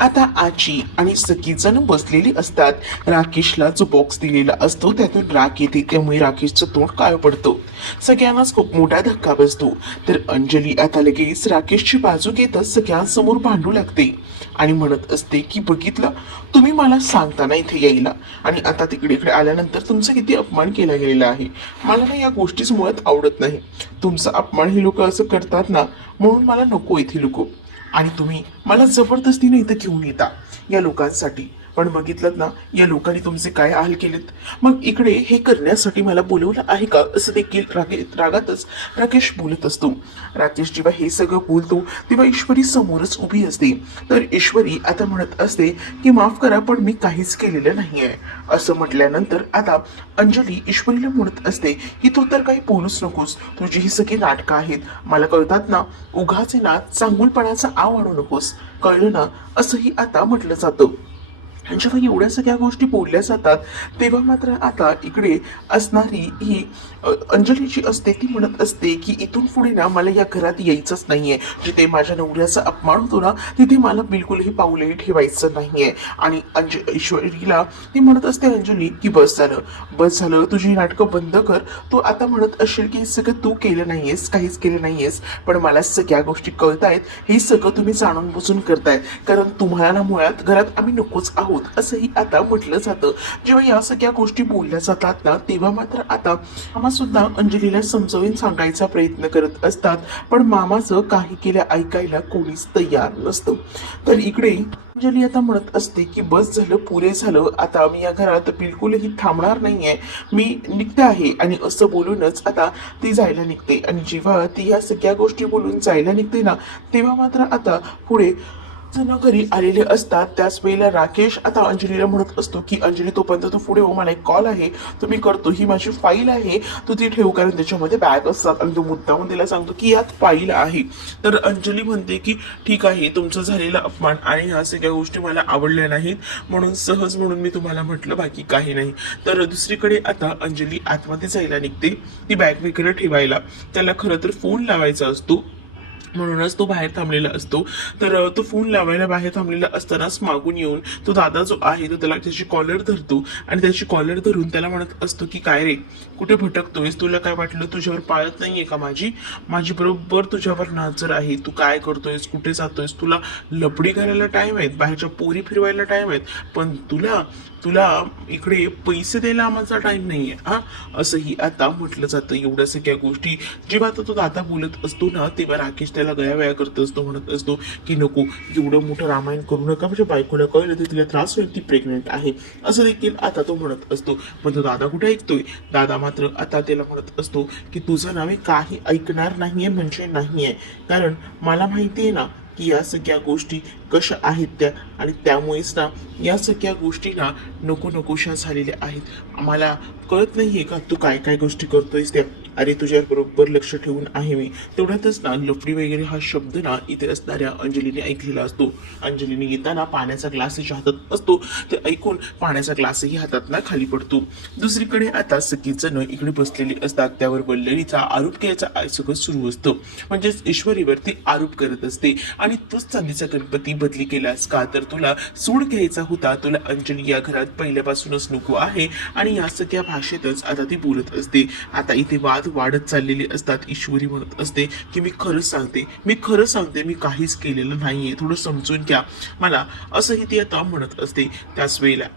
आता आजी आणि सगळीजण बसलेली असतात. राकेशला जो बॉक्स दिलेला असतो त्यातून राख येते, त्यामुळे राकेशचं तोंड काळं पडतं. सगळ्यांनाच खूप मोठा धक्का बसतो. तर अंजली आता लगेच राकेशची बाजू घेतच सगळ्यांसमोर भांडू लागते आणि म्हणत असते की बघितलं, तुम्ही मला सांगता ना इथे यायला, आणि आता इकडे आल्यानंतर तुमचा किती अपमान केला गेलेला आहे. मला ना या गोष्टीच मुळात आवडत नाही. तुमचा अपमान हे लोक असं करतात ना, म्हणून मला नको इथे लोक. आणि तुम्ही मला जबरदस्तीने इथं घेऊन येता या लोकांसाठी. पण बघितलं ना या लोकांनी तुमचे काय हाल केलेत. मग इकडे हे करण्यासाठी मला बोलवलं आहे का, असं देखील रागातच राकेश बोलत असतो. राकेश जेव्हा हे सगळं बोलतो तेव्हा ईश्वरी समोरच उभी असते. तर ईश्वरी आता म्हणत असते की माफ करा, पण मी काहीच केलेलं नाहीये. असं म्हटल्यानंतर आता अंजली ईश्वरीला म्हणत असते की तू तर काही बोलूच नकोस. तुझी ही सगळी नाटकं आहेत, मला कळतात ना. उघाचे ना चांगुलपणाचा आव आणू नकोस, कळलं ना. असंही आता म्हटलं जातं. आणि जेव्हा एवढ्या सगळ्या गोष्टी बोलल्या जातात तेव्हा मात्र आता इकडे असणारी ही अंजली जी असते ती म्हणत असते की इथून पुढे ना मला या घरात यायचंच नाहीये. जिथे माझ्या नवऱ्याचा अपमान होतो ना तिथे मला बिलकुलही पाऊलही ठेवायचं नाहीये. आणि ईश्वरीला ती म्हणत असते अंजली की बस झालं, बस झालं, तुझी नाटकं बंद कर. तू आता म्हणत असेल की हे सगळं तू केलं नाहीयेस, काहीच केलं नाहीयेस, पण मला सगळ्या गोष्टी कळतायत. हे सगळं तुम्ही जाणून बुजून करताय, कारण तुम्हाला ना मुळात घरात आम्ही नकोच आहोत, असंही आता म्हटलं जातं. जेव्हा या सगळ्या गोष्टी बोलल्या जातात ना तेव्हा मात्र आता मामा सुद्धा अंजलीला समजावून सांगायचा प्रयत्न करत असतात, पण मामाचं काही केल्या ऐकायला कोणीच तयार नसतं. तर इकडे अंजली आता म्हणत असते की बस झालं, पुरे झालं, आता मी या घरात बिलकुलही थांबणार नाहीये, मी निघते आहे. आणि असं बोलूनच आता ती जायला निघते. आणि जेव्हा ती या सगळ्या गोष्टी बोलून जायला निघते ना तेव्हा मात्र आता पुढे जण घरी आलेले असतात. त्याच वेळेला राकेश आता अंजलीला म्हणत असतो की अंजली तोपर्यंत तू पुढे हो, मला एक कॉल आहे, तो मी करतो. ही माझी फाईल आहे, तू ती ठेव, कारण त्याच्यामध्ये बॅग असतात. आणि तो मुद्दामून तिला सांगतो की यात फाईल आहे. तर अंजली म्हणते की ठीक आहे, तुमचा झालेला अपमान आणि ह्या सगळ्या गोष्टी मला आवडल्या नाहीत, म्हणून सहज म्हणून मी तुम्हाला म्हटलं, बाकी काही नाही. तर दुसरीकडे आता अंजली आतमध्ये जायला निघते ती बॅग वगैरे ठेवायला. त्याला खरं तर फोन लावायचा असतो, म्हणूनच तो बाहेर थांबलेला असतो. तर तो फोन लावायला बाहेर थांबलेला असतानाच मागून येऊन तो दादा जो आहे तो त्याला त्याची कॉलर धरतो आणि त्याची कॉलर धरून त्याला म्हणत असतो की काय रे, कुठे भटकतोयस, तुला काय वाटलं तुझ्यावर पाळत नाहीये का माझी माझी बरोबर तुझ्यावर नजर आहे, तू काय करतोयस, कुठे जातोयस, तुला लपडी घालायला टाइम आहेत, बाहेरच्या पोरी फिरवायला टाइम आहेत, पण तुला तुला इकडे पैसे द्यायला माझा टाइम नाहीये हा. असंही आता म्हटलं जातं. एवढ्या सगळ्या गोष्टी जेव्हा आता तो दादा बोलत असतो ना तेव्हा राकेश त्याला गयावया करत असतो, म्हणत असतो की नको एवढं मोठं रामायण करू नका, म्हणजे बायकोला कळलं तर तिला त्रास होईल, ती प्रेग्नेंट आहे, असं देखील आता तो म्हणत असतो. पण तो दादा कुठे ऐकतोय. दादा मात्र आता त्याला म्हणत असतो की तुझं नाव काही ऐकणार नाहीये म्हणजे नाहीये, कारण मला माहितीये ना की या सगळ्या गोष्टी कशा आहेत त्या, आणि त्यामुळेच ना या सगळ्या गोष्टी ना नको नकोशा झालेल्या आहेत. मला कळत नाहीये का तू काय काय गोष्टी करतोयस त्या. अरे तुझ्यावर बरोबर लक्ष ठेवून आहे मी. तेवढ्यातच ना लफडी वगैरे हा शब्द ना इथे असणाऱ्या अंजलीने ऐकलेला असतो. अंजलीने येताना पाण्याचा ग्लास तिच्या हातात असतो, ते ऐकून पाण्याचा ग्लासही हातात ना खाली पडतो. दुसरीकडे आता सगळीजण इकडे बसलेली असतात. त्यावर वल्लरीचा आरोप केल्याचा सगळं सुरू असतं, म्हणजेच ईश्वरीवरती आरोप करत असते. आणि तोच चांदीचा गणपती बदली केलास का, तर तुला सूड घ्यायचा होता, तुला अंजली या घरात पहिल्यापासूनच नको आहे. आणि या सगळ्या भाषेतच आता ती बोलत असते. आता इथे वाद वाढत चाललेले असतात. ईश्वरी म्हणत असते की मी खरं सांगते मी काहीच केलेलं नाहीये, थोडं समजून घ्या मला, असंही ती आता म्हणत असते. त्याच वेळेला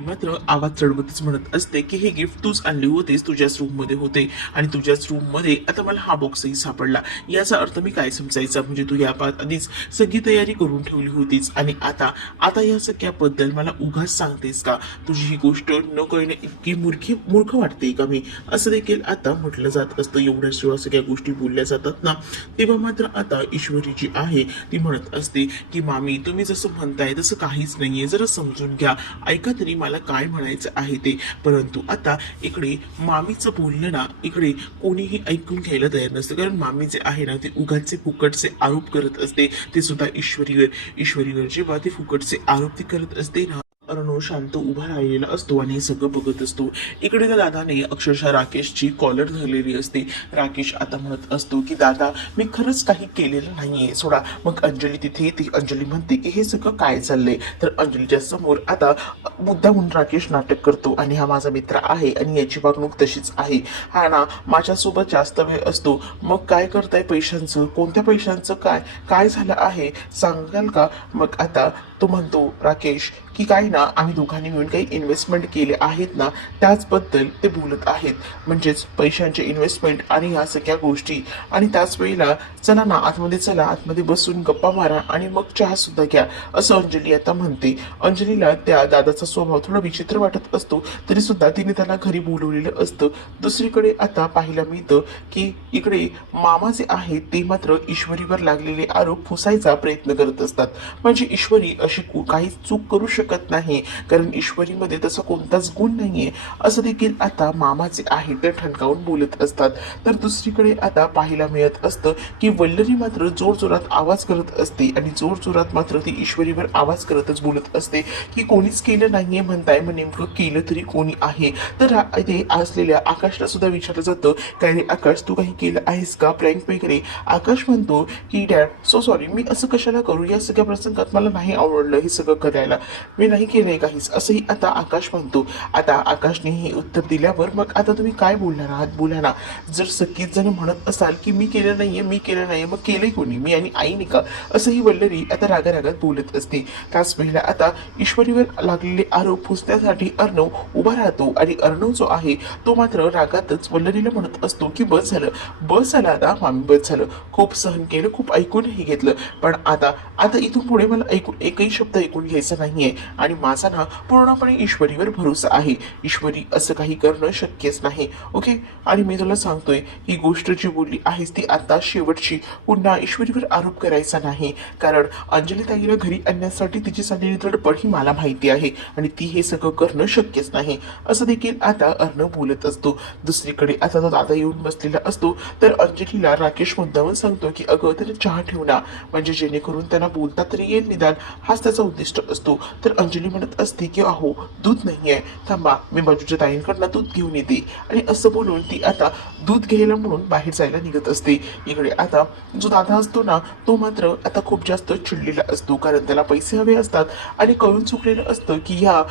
मात्र आवाज चढवतच म्हणत असते की हे गिफ्ट तूच आणले होतेस, तुझ्याच रूम मध्ये होते, आणि तुझ्याच रूम मध्ये आता मला हा बॉक्सही सापडला. याचा अर्थ मी काय समजायचा, म्हणजे तू या आधीच सगळी तयारी करून ठेवली होतीच, आणि आता आता या सगळ्याबद्दल मला उगाच सांगतेस का. तुझी ही गोष्ट न कळणे इतकी मूर्ख वाटते का मी, असं देखील आता म्हटलं जात असतं. एवढ्या जेव्हा सगळ्या गोष्टी बोलल्या जातात ना तेव्हा मात्र आता ईश्वरी जी आहे ती म्हणत असते की मामी तुम्ही जसं म्हणताय तसं काहीच नाहीये, जरा समजून घ्या, ऐका तरी मला काय म्हणायचं आहे ते. परंतु आता इकडे मामीचं बोलणं ना इकडे कोणीही ऐकून घ्यायला तयार नसतं, कारण मामी जे आहे ना ते उगाचे फुकटचे आरोप करत असते, ते सुद्धा ईश्वरीवर जेव्हा ते फुकटचे आरोप ती करत असते ना अर्णव शांत उभा राहिलेला असतो आणि हे सगळं बघत असतो. इकडे त्या दादाने अक्षरशः राकेशची कॉलर धरलेली असते. राकेश आता म्हणत असतो की दादा मी खरंच काही केलेलं नाहीये सोडा. मग अंजली तिथे येते. अंजली म्हणते की हे सगळं काय चाललंय. तर अंजलीच्या समोर आता मुद्दामून राकेश नाटक करतो आणि हा माझा मित्र आहे आणि याची वागणूक तशीच आहे. हा ना माझ्यासोबत जास्त वेळ असतो. मग काय करताय पैशांचं, कोणत्या पैशांचं, काय काय झालं आहे सांगाल का. मग आता तो म्हणतो राकेश की काय ना आम्ही दोघांनी मिळून काही इन्व्हेस्टमेंट केले आहेत ना त्याचबद्दल ते बोलत आहेत. म्हणजेच पैशांचे इन्व्हेस्टमेंट आणि ह्या सगळ्या गोष्टी. आणि त्याच वेळेला चला ना आतमध्ये, चला आतमध्ये बसून गप्पा मारा आणि मग चहा सुद्धा घ्या असं अंजली आता म्हणते. अंजलीला त्या दादाचा स्वभाव थोडा विचित्र वाटत असतो तरी सुद्धा तिने त्याला घरी बोलवलेलं असतं. दुसरीकडे आता पाहायला मिळतं की इकडे मामा जे आहेत ते मात्र ईश्वरीवर लागलेले आरोप पुसायचा प्रयत्न करत असतात. म्हणजे ईश्वरी अशी काही चूक करू शकत नाही कारण ईश्वरीमध्ये तसा कोणताच गुण नाहीये असं देखील आता मामाचे आहे ते ठणकावून बोलत असतात. तर दुसरीकडे आता पाहायला मिळत असतं की वल्लरी मात्र जोरजोरात आवाज करत असते आणि जोरजोरात मात्र ती ईश्वरीवर आवाज करतच बोलत असते की कोणीच केलं नाहीये म्हणताय, मग नेमकं केलं तरी कोणी आहे. तर इथे असलेल्या आकाशला सुद्धा विचारलं जातं काय रे आकाश तू काही केलं आहेस का प्रँक वगैरे. आकाश म्हणतो की डॅड सो सॉरी मी असं कशाला करू, या सगळ्या प्रसंगात मला नाही आवडलं हे सगळं करायला, मी नाही केलंय काहीच असंही आता आकाश म्हणतो. आता आकाशने हे उत्तर दिल्यावर मग आता तुम्ही काय बोलणार आहात बोला ना. जर सगळीच जण म्हणत असाल की मी केलं नाहीये मी केलं नाहीये मग केलंय कोणी, मी आणि आईने का, असंही वल्लरी आता रागारागात बोलत असते. त्याच वेळेला आता ईश्वरीवर लागलेले आरोप पुसण्यासाठी अर्णव उभा राहतो आणि अर्णव जो आहे तो मात्र रागातच वल्लरीला म्हणत असतो की बस झालं, बस झालं आता मामी, बस झालं, खूप सहन केलं, खूप ऐकूनही घेतलं, पण आता आता इथून पुढे मला ऐकून एकही शब्द ऐकून घ्यायचा नाहीये आणि माझा ना पूर्णपणे ईश्वरीवर भरोसा आहे. ईश्वरी असं काही करणं शक्यच नाही. ओके, आणि मी तुला सांगतोय ही गोष्ट जी बोलली आहेस ती आता शेवटची, पुन्हा ईश्वरीवर आरोप करायचा नाही कारण अंजली ताईला घरी आणण्यासाठी तिची चाललेली धडपड ही मला माहिती आहे आणि ती हे सगळं करणं शक्यच नाही असं देखील आता अर्णव बोलत असतो. दुसरीकडे आता तो दादा येऊन बसलेला असतो तर अंजलीला राकेश मुद्दामून सांगतो की अगं त्याला चहा ठेव ना, म्हणजे जेणेकरून त्यांना बोलता तरी येईल निदान, हाच त्याचा उद्दिष्ट असतो. तर अंजली म्हणत असते की अहो दूध नाहीये, थांबा मी बाजूच्या ताईंकडनं दूध घेऊन येते आणि असं बोलून ती आता दूध घ्यायला म्हणून बाहेर जायला निघत असते. इकडे आता जो दादा असतो ना तो मात्र आता खूप जास्त चिडलेला असतो कारण त्याला पैसे हवे असतात आणि कळून चुकलेलं असतं की ह्या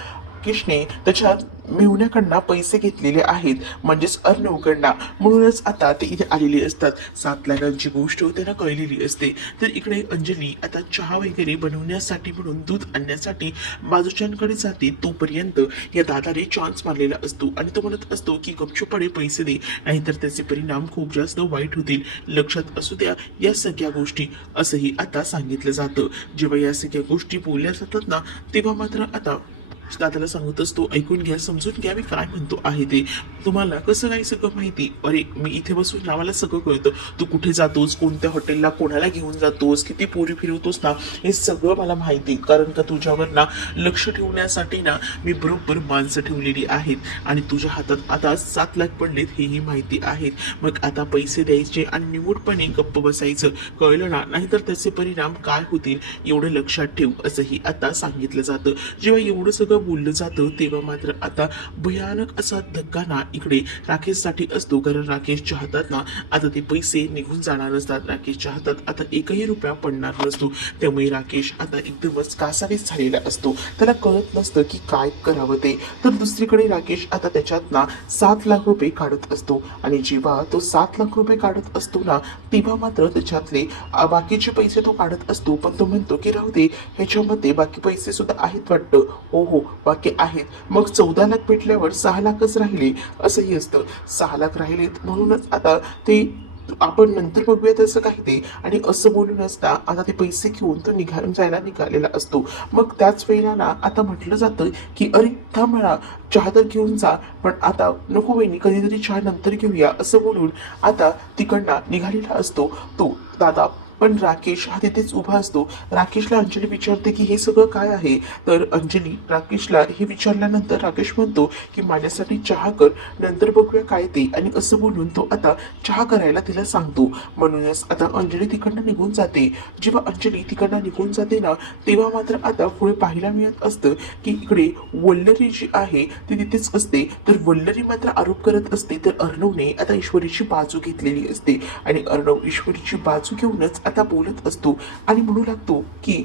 राकेशने त्याच्या मेहुण्याकडनं पैसे घेतलेले आहेत म्हणजेच अर्णवकडनं, म्हणूनच आता ते इथे आलेले असतात. 7 लाखांची गोष्ट त्यांना कळलेली असते. तर इकडे अंजली आता चहा वगैरे बनवण्यासाठी म्हणून दूध आणण्यासाठी बाजूच्यांकडे जाते तोपर्यंत या दादाने चान्स मारलेला असतो आणि तो म्हणत असतो की गपचूपणे पैसे दे नाहीतर त्याचे परिणाम खूप जास्त वाईट होतील, लक्षात असू द्या या सगळ्या गोष्टी, असंही आता सांगितलं जातं. जेव्हा या सगळ्या गोष्टी बोलल्या जातात ना तेव्हा मात्र आता दादाला सांगत असतो ऐकून घ्या, समजून घ्या मी काय म्हणतो आहे ते, तुम्हाला कसं काय सगळं माहिती, अरे मी इथे बसून आम्हाला सगळं कळतं, तू कुठे जातोस, कोणत्या हॉटेलला कोणाला घेऊन जातोस, किती पोरी फिरवतोस ना हे सगळं मला माहिती, कारण का तुझ्यावर ना लक्ष ठेवण्यासाठी ना मी बरोबर माणसं ठेवलेली आहेत आणि तुझ्या हातात आता 7 लाख पडलेत हेही माहिती आहेत. मग आता पैसे द्यायचे आणि निमूटपणे गप्प बसायचं, कळलं ना, नाहीतर त्याचे परिणाम काय होतील एवढं लक्षात ठेव, असंही आता सांगितलं जातं. जेव्हा एवढं सगळं बोललं जातं तेव्हा मात्र आता भयानक असा धक्का ना इकडे राकेशसाठी असतो कारण राकेशच्या हातात ना आता ते पैसे निघून जाणार असतात. राकेशच्या हातात आता एकही रुपया पडणार नसतो. त्यामुळे राकेश आता एकदमच कासावीस झालेला असतो, त्याला कळत नसतं की काय करावं ते. तर दुसरीकडे राकेश आता त्याच्यात ना 7 लाख रुपये काढत असतो आणि जेव्हा तो 7 लाख रुपये काढत असतो ना तेव्हा मात्र त्याच्यातले बाकीचे पैसे तो काढत असतो, पण तो म्हणतो की राहू दे ह्याच्यामध्ये बाकी पैसे सुद्धा आहेत वाटतं. हो हो बाकी आहेत. मग 14 लाख भेटल्यावर 6 लाखच राहिले असंही असतं, 6 लाख राहिलेत म्हणूनच आता ते आपण नंतर बघूया तसं काही ते, आणि असं बोलून असता आता ते पैसे घेऊन तो जायला निघालेला असतो. मग त्याच वेळेला ना आता म्हटलं जातं की अरे थांब म्हणा चहा तर घेऊन जा, पण आता नको वहिनी कधीतरी चहा नंतर घेऊया असं बोलून आता तिकडनं निघालेला असतो तो दादा. पण राकेश हा तिथेच उभा असतो. राकेशला अंजली विचारते की हे सगळं काय आहे. तर अंजली राकेशला हे विचारल्यानंतर राकेश म्हणतो की माझ्यासाठी चहा कर, नंतर बघूया काय ते. आणि असं बोलून तो आता चहा करायला तिला सांगतो. म्हणूनच आता अंजली तिकडनं निघून जाते. जेव्हा अंजली तिकडनं निघून जाते ना, तेव्हा मात्र आता पुढे पाहायला मिळत असतं की इकडे वल्लरी जी आहे ती तिथेच असते. तर वल्लरी मात्र आरोप करत असते. तर अर्णवने आता ईश्वरीची बाजू घेतलेली असते आणि अर्णव ईश्वरीची बाजू घेऊनच आता बोलत असतो आणि म्हणू लागतो की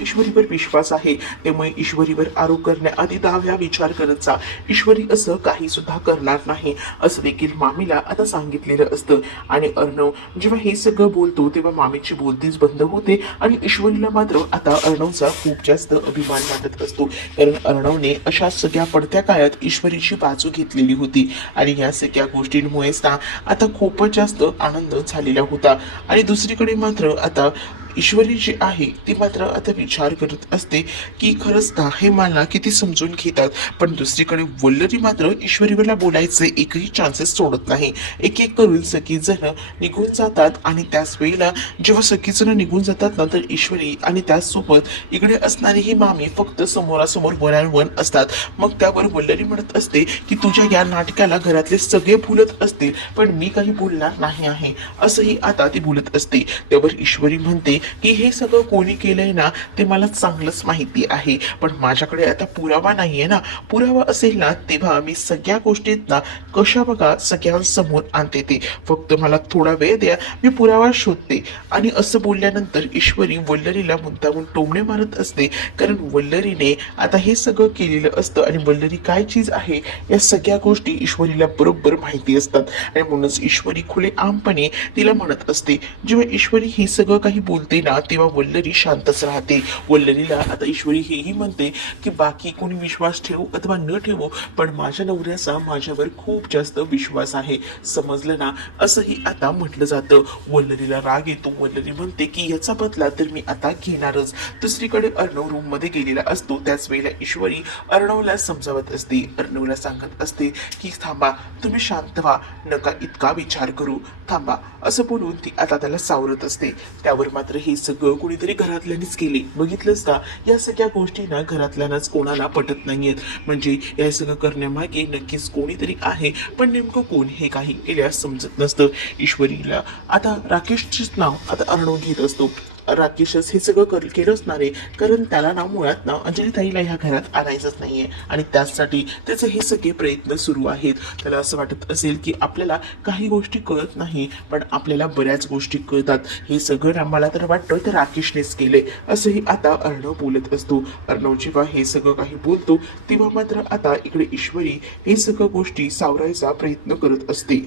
ईश्वरीवर विश्वास आहे, त्यामुळे ईश्वरीवर आरोप करण्याआधी 10 वेळा विचार करत जा. ईश्वरी असं काही सुद्धा करणार नाही असं देखील मामीला आता सांगितलेलं असतं. आणि अर्णव जेव्हा हे सगळं बोलतो तेव्हा मामीची बोलतीच बंद होते आणि ईश्वरीला मात्र आता अर्णवचा खूप जास्त अभिमान वाटत असतो. कारण अर्णवने अशा सगळ्या पडत्या काळात ईश्वरीची बाजू घेतलेली होती आणि या सगळ्या गोष्टींमुळेच ना आता खूपच जास्त आनंद झालेला होता. आणि दुसरीकडे मात्र आता ईश्वरी जी आहे ती मात्र आता विचार करत असते की खरंच ना हे मला किती समजून घेतात. पण दुसरीकडे वल्लरी मात्र ईश्वरीला बोलायचे एकही चान्सेस सोडत नाही. एक एक करून सगळीजण निघून जातात आणि त्याच वेळेला जेव्हा सगळीजण निघून जातात ना, तर ईश्वरी आणि त्याचसोबत इकडे असणारी ही मामी फक्त समोरासमोर वन असतात. मग त्यावर वल्लरी म्हणत असते की तुझ्या या नाटकाला घरातले सगळे भुलत असतील पण मी काही बोलणार नाही आहे, असंही आता ती बोलत असते. त्यावर ईश्वरी म्हणते की हे सगळं कोणी केलंय ना ते मला चांगलंच माहिती आहे, पण माझ्याकडे आता पुरावा नाहीये ना. पुरावा असेल ना तेव्हा मी सगळ्या गोष्टीत ना कशा बघा सगळ्यांसमोर आणते. ते फक्त मला थोडा वेळ द्या, मी पुरावा शोधते. आणि असं बोलल्यानंतर ईश्वरी वल्लरीला मुद्दामून टोमणे मारत असते. कारण वल्लरीने आता हे सगळं केलेलं असतं आणि वल्लरी काय चीज आहे या सगळ्या गोष्टी ईश्वरीला बरोबर माहिती असतात. आणि म्हणूनच ईश्वरी खुलेआमपणे तिला म्हणत असते. जेव्हा ईश्वरी हे सगळं काही बोलते ना तेव्हा वल्लरी शांतच राहते. वल्लरीला आता ईश्वरी हेही म्हणते की बाकी कोणी विश्वास ठेवू अथवा न ठेवू, पण माझ्या नवऱ्याचा माझ्यावर खूप जास्त विश्वास आहे, समजलं ना, असंही आता म्हटलं जातं. वल्लरीला राग येतो. वल्लरी म्हणते की याचा बदला तर मी आता घेणारच. दुसरीकडे अर्णव रूम मध्ये गेलेला असतो. त्याच वेळेला ईश्वरी अर्णवला समजावत असते. अर्णवला सांगत असते की थांबा, तुम्ही शांत व्हा, नका इतका विचार करू, थांबा, असं बोलून ती आता त्याला सावरत असते. त्यावर मात्र हे सगळं कोणीतरी घरातल्यांनीच केले. बघितलंच का, या सगळ्या गोष्टी ना घरातल्यांनाच कोणाला पटत नाहीयेत. म्हणजे या सगळं करण्यामागे नक्कीच कोणीतरी आहे, पण नेमकं कोण हे काही केल्यास समजत नसतं. ईश्वरीला आता राकेशचेच नाव आता अर्णव घेत असतो. राकेशच हे सगळं केलं असणार आहे, कारण त्याला ना मुळात ना अंजलीताईला ह्या घरात आणायचंच नाहीये आणि त्याचसाठी त्याचे हे सगळे प्रयत्न सुरू आहेत. त्याला असं वाटत असेल की आपल्याला काही गोष्टी कळत नाही पण आपल्याला बऱ्याच गोष्टी कळतात. हे सगळं मला तर वाटतं तर राकेशनेच केले, असंही आता अर्णव बोलत असतो. अर्णव जेव्हा हे सगळं काही बोलतो तेव्हा मात्र आता इकडे ईश्वरी हे सगळं गोष्टी सावरायचा प्रयत्न करत असते.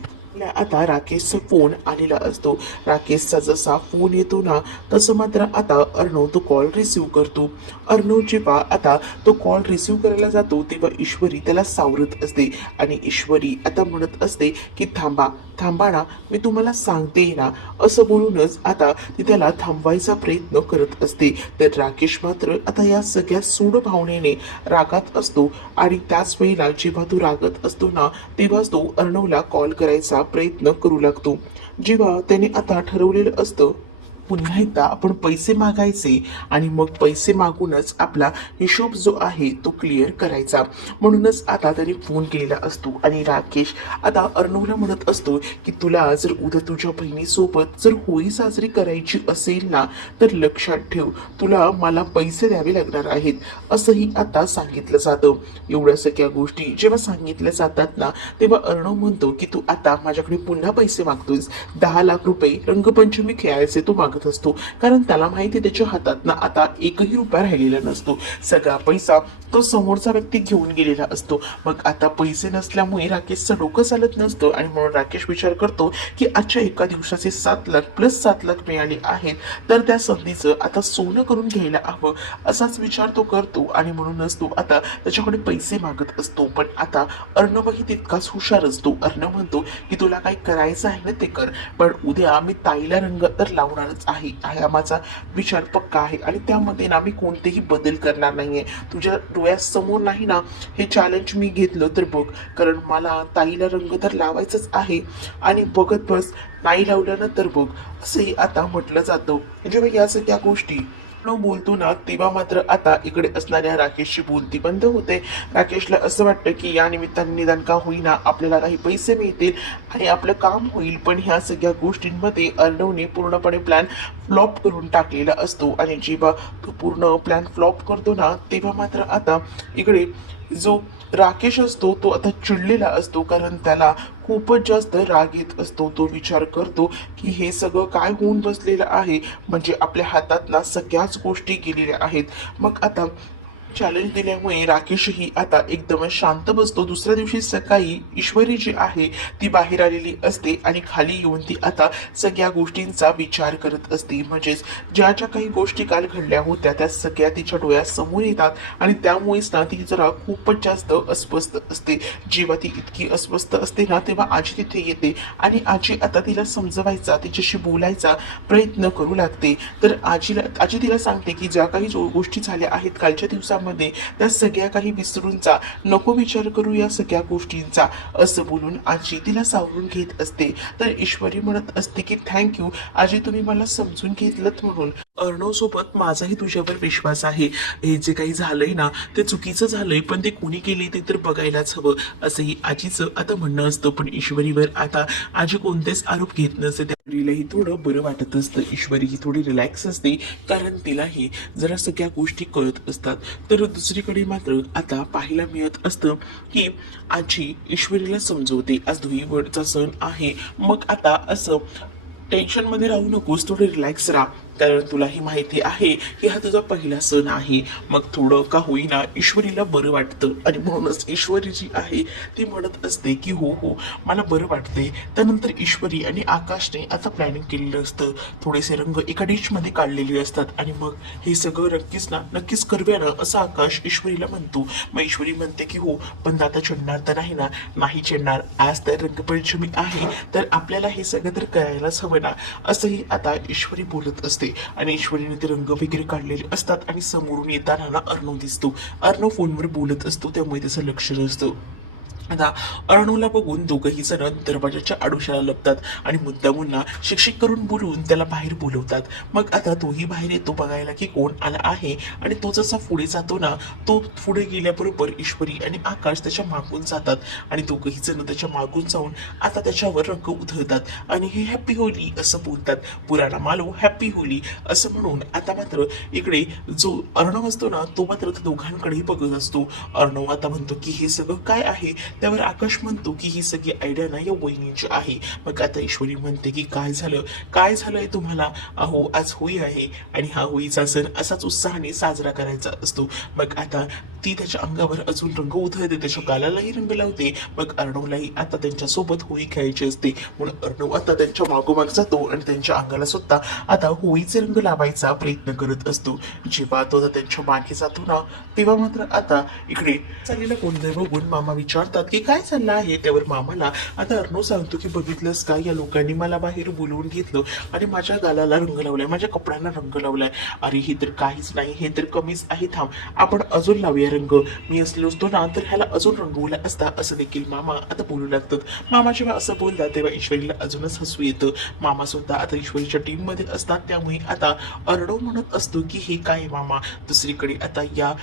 आता राकेशचा फोन आलेला असतो. राकेशचा जसा फोन येतो ना तसं मात्र आता अर्णव तो कॉल रिसिव्ह करतो. अर्णव जेव्हा आता तो कॉल रिसिव्ह करायला जातो तेव्हा ईश्वरी त्याला सावरत असते आणि ईश्वरी आता म्हणत असते की थांबा थांबा ना, मी तुम्हाला सांगते ना, असं बोलूनच आता ती त्याला थांबवायचा प्रयत्न करत असते. तर राकेश मात्र आता या सगळ्या सूड भावनेने रागात असतो आणि त्याच वेळेला जेव्हा तो रागत असतो ना तेव्हाच तो अर्णवला कॉल करायचा प्रयत्न करू लागतो. जेव्हा त्याने आता ठरवलेलं असतं पुन्हा एकदा आपण पैसे मागायचे आणि मग पैसे मागूनच आपला हिशोब जो आहे तो क्लिअर करायचा, म्हणूनच आता त्याने फोन केलेला असतो. आणि राकेश आता अर्णवला म्हणत असतो की तुला जर उद्या तुझ्या बहिणीसोबत जर होळी साजरी करायची असेल ना तर लक्षात ठेव, तुला मला पैसे द्यावे लागणार आहेत, असंही आता सांगितलं जातं. एवढ्या सगळ्या गोष्टी जेव्हा सांगितल्या जातात ना तेव्हा अर्णव म्हणतो की तू आता माझ्याकडे पुन्हा पैसे मागतोयस. 10 लाख रुपये रंगपंचमी खेळायचे तू मागत असतो, कारण त्याला माहिती त्याच्या हातात ना आता एकही रुपया राहिलेला नसतो. सगळा पैसा तो समोरचा व्यक्ती घेऊन गेलेला असतो. मग आता पैसे नसल्यामुळे राकेशचं डोकं चालत नसतं आणि म्हणून राकेश विचार करतो की आजच्या एका दिवसाचे 7 लाख प्लस 7 लाख मिळाले आहेत तर त्या संधीचं आता सोनं करून घ्यायला हवं, असाच विचार तो करतो. आणि म्हणूनच तो आता त्याच्याकडे पैसे मागत असतो. पण आता अर्णवही तितकाच हुशार असतो. अर्णव म्हणतो की तुला काही करायचं आहे ना ते कर, पण उद्या मी ताईला रंग तर लावणारच आहे हा माझा विचार पक्का आहे आणि त्यामध्ये ना मी कोणतेही बदल करणार नाहीये. तुझ्या डोळ्यासमोर नाही ना हे चॅलेंज मी घेतलं तर बघ, कारण मला ताईला रंग तर लावायचंच आहे आणि बघत बस, नाही लावल्यानंतर बघ, असंही आता म्हटलं जातं. जेव्हा या सगळ्या गोष्टी बोलतो ना तेव्हा मात्र आता इकडे असणाऱ्या राकेशची बोलती बंद होते. राकेशला असं वाटतं की या निमित्ताने निदान का होईना आपल्याला काही पैसे मिळतील आणि आपलं काम होईल, पण ह्या सगळ्या गोष्टींमध्ये अर्णवने पूर्णपणे प्लॅन फ्लॉप करून टाकलेला असतो आणि जेव्हा तो पूर्ण प्लॅन फ्लॉप करतो ना तेव्हा मात्र आता इकडे जो राकेश असतो तो आता चिडलेला असतो, कारण त्याला खूपच जास्त राग येत असतो. तो विचार करतो की हे सगळं काय होऊन बसलेलं आहे, म्हणजे आपल्या हातात ना सगळ्याच गोष्टी गेलेल्या आहेत. मग आता चॅलेंज दिल्यामुळे राकेशही आता एकदम शांत बसतो. दुसऱ्या दिवशी सकाळी ईश्वरी जी आहे ती बाहेर आलेली असते आणि खाली येऊन ती आता सगळ्या गोष्टींचा विचार करत असते. म्हणजेच ज्या ज्या काही गोष्टी काल घडल्या होत्या त्या सगळ्या तिच्या डोळ्यासमोर येतात आणि त्यामुळेच ना ती जरा खूपच जास्त अस्वस्थ असते. जेव्हा ती इतकी अस्वस्थ असते ना तेव्हा आजी तिथे येते आणि आजी आता तिला समजवायचा, तिच्याशी बोलायचा प्रयत्न करू लागते. तर आजी तिला सांगते की ज्या काही गोष्टी झाल्या आहेत कालच्या दिवसामध्ये त्या सगळ्या काही विसरून जा, नको विचार करू या सगळ्या गोष्टींचा, असं बोलून आजी तिला सावरून घेत असते. तर ईश्वरी म्हणत असते की थँक्यू आजी, तुम्ही मला समजून घेतलत म्हणून. अर्णव सोबत माझाही तुझ्यावर विश्वास आहे. हे जे काही झालंय ना ते चुकीचं झालंय, पण ते कोणी केले ते तर बघायलाच हवं, असंही आजीचं आता म्हणणं असतं. पण ईश्वरीवर आता आजी कोणतेच आरोप घेत नसते. ईश्वरीलाही थोडं बरं वाटत असतं. ईश्वरी ही थोडी रिलॅक्स असते, कारण तिलाही जरा सगळ्या गोष्टी कळत असतात. तर दुसरीकडे मात्र आता पाहायला मिळत असतं की आजी ईश्वरीला समजवते आज धुळवडचा सण आहे, मग आता असं टेन्शनमध्ये राहू नकोस, थोडं रिलॅक्स राहा, कारण तुलाही माहिती आहे की हा तुझा पहिला सण आहे. मग थोडं का होईना ईश्वरीला बरं वाटतं आणि म्हणूनच ईश्वरी जी आहे ती म्हणत असते की हो हो मला बरं वाटते. त्यानंतर ईश्वरी आणि आकाशने आता प्लॅनिंग केलेलं असतं, थोडेसे रंग एका डिशमध्ये काढलेले असतात आणि मग हे सगळं नक्कीच करूया ना, असं आकाश ईश्वरीला म्हणतो. मग ईश्वरी म्हणते की हो, पण आता चिडणार तर नाही ना? नाही चिडणार, आज तर रंगपंचमी आहे तर आपल्याला हे सगळं तर करायलाच हवं ना, असंही आता ईश्वरी बोलत असते. आणि ईश्वरीने ते रंग वगैरे काढलेले असतात आणि समोरून येताना ना अर्णव दिसतो. अर्णव फोनवर बोलत असतो, त्यामुळे त्याचं लक्ष नसतं. आता अर्णवला बघून दोघंही जण दरवाजाच्या आडोशाला लपतात आणि मुद्दामून शिक्षित करून बोलून त्याला बाहेर बोलवतात. मग आता तोही बाहेर येतो बघायला की कोण आला आहे आणि तो जसा पुढे जातो ना, तो पुढे गेल्याबरोबर ईश्वरी आणि आकाश त्याच्या मागून जातात आणि दोघंही जण त्याच्या मागून जाऊन आता त्याच्यावर रंग उधळतात आणि हे हॅपी होली असं बोलतात. पुराणा मालो हॅपी होली असं म्हणून आता मात्र इकडे जो अर्णव असतो ना तो मात्र त्या दोघांकडेही बघत असतो. अर्णव आता म्हणतो की हे सगळं काय आहे, त्यावर आकाश म्हणतो की ही सगळी आयडिया ना या वहिनींची आहे. मग आता ईश्वरी म्हणते की काय झालंय तुम्हाला, अहो आज होळी आहे आणि हा होळीचा सण असाच उत्साहाने साजरा करायचा असतो. मग आता ती त्याच्या अंगावर अजून रंग उधळते, त्याच्या गालालाही रंग लावते. मग अर्णवलाही आता त्यांच्या सोबत होळी खेळायची असते, म्हणून अर्णव आता त्यांच्या मागोमाग जातो आणि त्यांच्या अंगाला सुद्धा आता होळीचे रंग लावायचा प्रयत्न करत असतो. जेव्हा तो आता त्यांच्या मागे जातो ना तेव्हा मात्र आता इकडे चाललेला गोंधळ बघून मामा विचारतात की काय चाललं आहे. त्यावर मामाला आता अर्णव सांगतो की बघितलंस का, या लोकांनी मला बाहेर बोलवून घेतलं आणि माझ्या गालाला रंग लावलाय, माझ्या कपड्यांना रंग लावलाय. अरे हे तर काहीच नाही, हे तर कमीच आहे, थांब आपण अजून लावूया रंग, मी असलो असतो ना तर ह्याला अजून रंगवला असता, असं देखील मामा आता बोलू लागतात. मामा जेव्हा असं बोलतात तेव्हा ईश्वरीला अजूनच हसू येतं. मामा सुद्धा आता ईश्वरीच्या टीम मध्ये असतात, त्यामुळे आता अर्णव म्हणत असतो की हे काय मामा. दुसरीकडे आता या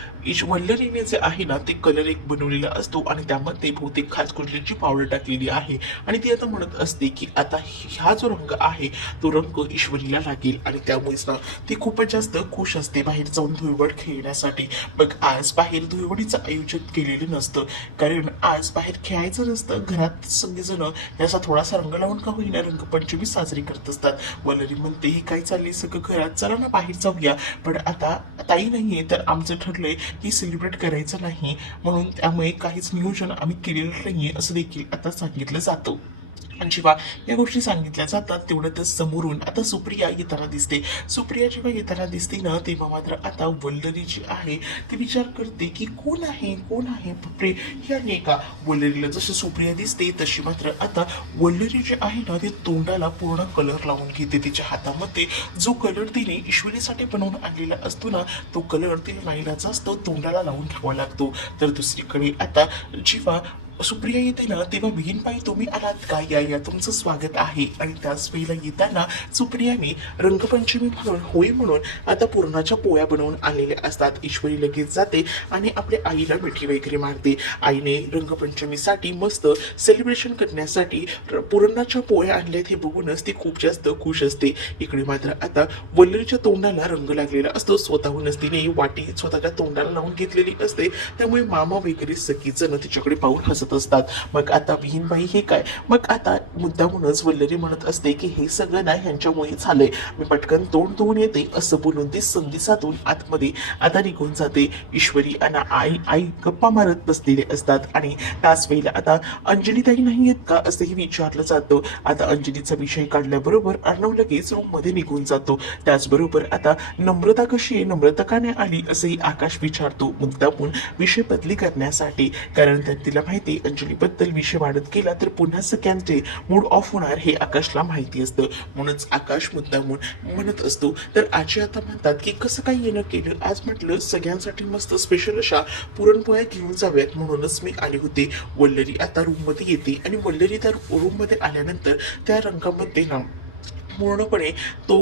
वल्लरीने जे आहे ना ते कलर एक बनवलेला असतो आणि त्यामध्ये बहुतेक खास कुठलीची पावडर टाकलेली आहे आणि ती आता म्हणत असते की आता हा जो रंग आहे तो रंग ईश्वरीला लागेल आणि त्यामुळेच ना ती खूपच जास्त खुश असते बाहेर जाऊन धुळवड खेळण्यासाठी. मग आज बाहेर धुळवडीचं आयोजन केलेलं नसतं, कारण आज बाहेर खेळायचं नसतं, घरात सगळेजण याचा थोडासा रंग लावून का होईना रंगपंचमी साजरी करत असतात. वल्लरी म्हणते हे काय चाललंय सगळं घरात, चला ना बाहेर जाऊया. पण आता ताई नाहीये तर आमचं ठरलंय की सेलिब्रेट करायचं नाही, म्हणून त्यामुळे काहीच नियोजन आम्ही केलेलं नाहीये असं देखील आता सांगितलं जातं. जेव्हा या गोष्टी सांगितल्या जातात तेवढ्यातच समोरून आता सुप्रिया येताना दिसते. सुप्रिया जेव्हा येताना दिसते ना तेव्हा मात्र आता वल्लरी जी आहे ती विचार करते की कोण आहे कोण आहे, बापरे ही आहे का. वल्लरीला जशी सुप्रिया दिसते तशी मात्र आता वल्लरी जी आहे ना ते तोंडाला पूर्ण कलर लावून घेते. तिच्या हातामध्ये जो कलर तिने ईश्वरीसाठी बनवून आणलेला असतो ना तो कलर तिला नाईलाजा असतो तोंडाला लावून घ्यावा लागतो. तर दुसरीकडे आता जेव्हा सुप्रिया येते ना तेव्हा बहीणबाई तुम्ही आलात का, या तुमचं स्वागत आहे. आणि त्याच वेळेला येताना सुप्रियाने रंगपंचमी म्हणून होळी म्हणून आता पुरणाच्या पोळ्या बनवून आणलेल्या असतात. ईश्वरी लगेच जाते आणि आपल्या आईला मिठी वगैरे मारते. आईने रंगपंचमीसाठी मस्त सेलिब्रेशन करण्यासाठी पुरणाच्या पोळ्या आणल्यात हे बघूनच ती खूप जास्त खुश असते. इकडे मात्र आता वल्लरीच्या तोंडाला रंग लागलेला असतो. स्वतःहूनच तिने वाटी स्वतःच्या तोंडाला लावून घेतलेली असते. त्यामुळे मामा वगैरे सगळीजण तिच्याकडे पाहून हसत असतात. मग आता बहीणबाई हे काय, मग आता मुद्दामूनच वल्लरी म्हणत असते की हे सगळं नाही ह्यांच्यामुळे झालंय, मी पटकन तोंड धुवून येते असं बोलून ती संधी साधून आतमध्ये आता निघून जाते. ईश्वरी आणि आई गप्पा मारत बसलेले असतात आणि त्याच वेळेला आता अंजली ताई नाही येत का असंही विचारलं जातं. आता अंजलीचा विषय काढल्याबरोबर अर्णव लगेच रूम मध्ये निघून जातो. त्याचबरोबर आता नम्रता कशी आहे, नम्रता का नाही आली असंही आकाश विचारतो मुद्दामून विषय बदली करण्यासाठी. कारण तिला माहिती अंजली बद्दल विषय वाढत गेला तर पुन्हा सगळ्यांचे मूड ऑफ होणार हे आकाशला माहिती असतं. म्हणूनच आकाश मुद्दामून म्हणत असतो. तर आजी आता म्हणतात की कसं काय येणं केलं, आज म्हटलं सगळ्यांसाठी मस्त स्पेशल अशा पुरणपोळ्या घेऊन जाव्यात म्हणूनच मी आले होते. वल्लरी आता रूम मध्ये येते आणि वल्लरी त्या रूम मध्ये आल्यानंतर त्या रंगामध्ये ना पूर्णपणे तो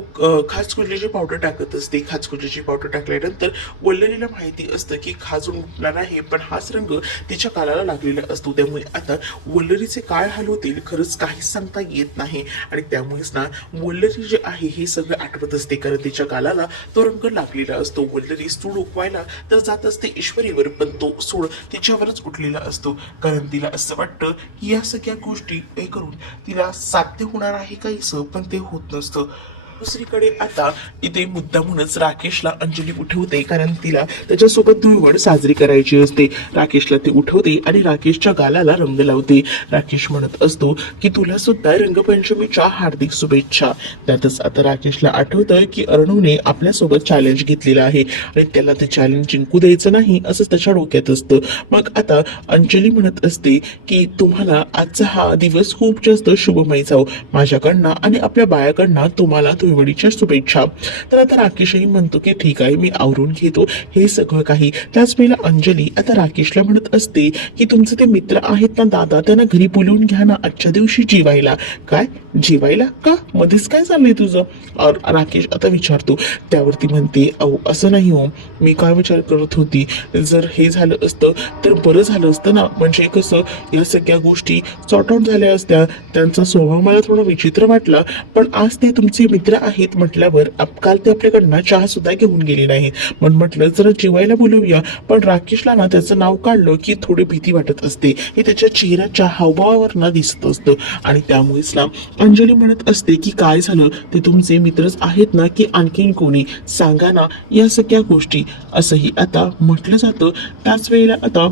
खाजकुजल्याची पावडर टाकत असते. खाजकुजल्याची पावडर टाकल्यानंतर वल्लरीला माहिती असतं की खाजून उठला नाही पण हाच रंग तिच्या गालाला लागलेला असतो. त्यामुळे आता वल्लरीचे काय हाल होतील खरंच काहीच सांगता येत नाही. आणि त्यामुळेच ना वल्लरी जे आहे हे सगळं आठवत असते कारण तिच्या गालाला तो रंग लागलेला असतो. वल्लरी सूड उकवायला तर जात असते ईश्वरीवर पण तो सूड तिच्यावरच उठलेला असतो. कारण तिला असं वाटतं की या सगळ्या गोष्टी हे करून तिला साध्य होणार आहे काहीसं पण ते होत नसतं. दुसरीकडे आता इथे मुद्दामूनच राकेशला अंजली उठवते कारण तिला त्याच्यासोबत धुळवड साजरी करायची असते. राकेशला ती उठवते आणि राकेशच्या गालाला रंग लावते. राकेश म्हणत असतो की तुला सुद्धा रंगपंचमीच्या हार्दिक शुभेच्छा. त्यातच आता राकेशला आठवतं की अर्णवने आपल्यासोबत चॅलेंज घेतलेलं आहे आणि त्याला ते चॅलेंज जिंकू द्यायचं नाही असंच त्याच्या डोक्यात असतं. मग आता अंजली म्हणत असते की तुम्हाला आजचा हा दिवस खूप जास्त शुभमय जाऊ, माझ्याकडनं आणि आपल्या बायाकडनं तुम्हाला धुळवडीच्या शुभेच्छा. तर आता राकेशही म्हणतो की ठीक आहे मी आवरून घेतो हे सगळं काही. त्याच वेळेला अंजली आता राकेशला म्हणत असते की तुमचे ते मित्र आहेत ना दादा त्यांना घरी बोलवून घ्या ना आजच्या दिवशी जेवायला. काय जेवायला का, मध्येच काय चाललंय तुझं, राकेश आता विचारतो. त्यावरती म्हणते अहो असं नाही हो, मी काय विचार करत होती जर हे झालं असतं तर बरं झालं असतं ना, म्हणजे कसं या सगळ्या गोष्टी सॉर्ट आउट झाल्या असत्या. त्यांचा स्वभाव मला थोडा विचित्र वाटला पण आज ते तुमचे मित्र आहेत म्हटल्यावर काल ते आपल्याकडनं चहा सुद्धा घेऊन गेले नाहीत पण म्हटलं जरा जेवायला बोलवूया. पण राकेशला ना त्याचं नाव काढलं की थोडी भीती वाटत असते हे त्याच्या चेहऱ्याच्या हावभावावर ना दिसत असतं. आणि त्यामुळेच ना अंजली म्हणत असते की काय झालं, ते तुमचे मित्रच आहेत ना की आणखीन कोणी, सांगा ना या सगळ्या गोष्टी असंही आता म्हटलं जातं. त्याच वेळेला आता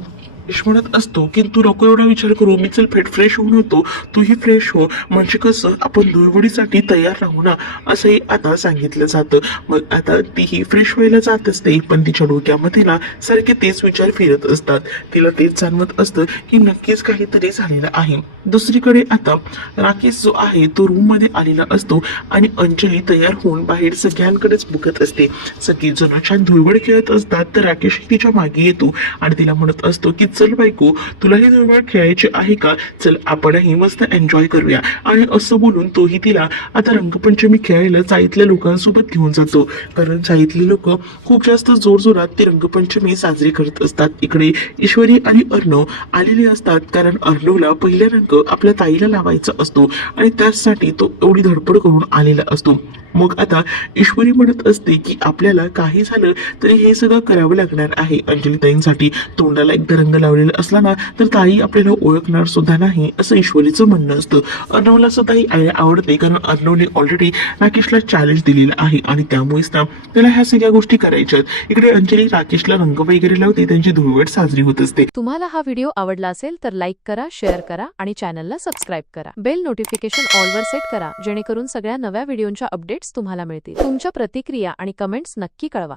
म्हणत असतो की तू नको एवढा विचार करू, मी चल फ्रेश होऊन होतो, तूही फ्रेश हो म्हणजे कसं आपण धुळवडीसाठी तयार राहू ना असंही आता सांगितलं जातं. मग आता तीही फ्रेश व्हायला जात असते पण तिच्या डोक्यामध्ये ना सारखे तेच विचार फिरत असतात. तिला तेच जाणवत असतं की नक्कीच काहीतरी झालेलं आहे. दुसरीकडे आता राकेश जो आहे तो रूम मध्ये आलेला असतो आणि अंजली तयार होऊन बाहेर सगळ्यांकडेच बघत असते. सगळी जण छान धुळवड खेळत असतात तर राकेश तिच्या मागे येतो आणि तिला म्हणत असतो की चल बायको तुलाही धुळवड खेळायची आहे का, चल आपणही मस्त एन्जॉय करूया. आणि असं बोलून तोही तिला आता रंगपंचमी खेळायला चाळीतल्या लोकांसोबत घेऊन जातो. कारण चाळीतली लोक खूप जास्त जोरजोरात ती रंगपंचमी साजरी करत असतात. इकडे ईश्वरी आणि अर्णव आलेले असतात कारण अर्णवला पहिला रंग आपल्या ताईला लावायचा असतो आणि त्यासाठी तो एवढी धडपड करून आलेला असतो. मग आता ईश्वरी म्हणत असते की आपल्याला काही झालं तरी हे सगळं करावं लागणार आहे. अंजली ताईंसाठी तोंडाला एकदा रंग लावलेला असला ना तर ताई आपल्याला ओळखणार सुद्धा नाही असं ईश्वरीचं म्हणणं असतं. अर्णवला सुद्धा ही आयडिया आवडते, कारण अर्णवने ऑलरेडी राकेशला चॅलेंज दिलेलं आहे आणि त्यामुळेच ना त्याला ह्या सगळ्या गोष्टी करायच्यात. इकडे अंजली राकेशला रंग वगैरे लावते, त्यांची धुळवट साजरी होत असते. तुम्हाला हा व्हिडिओ आवडला असेल तर लाईक करा, शेअर करा आणि चॅनलला सबस्क्राईब करा. बेल नोटिफिकेशन ऑल वर सेट करा, जेणेकरून सगळ्या नव्या व्हिडिओच्या अपडेट्स तुम्हाला मिळतील. तुमच्या प्रतिक्रिया आणि कमेंट्स नक्की कळवा.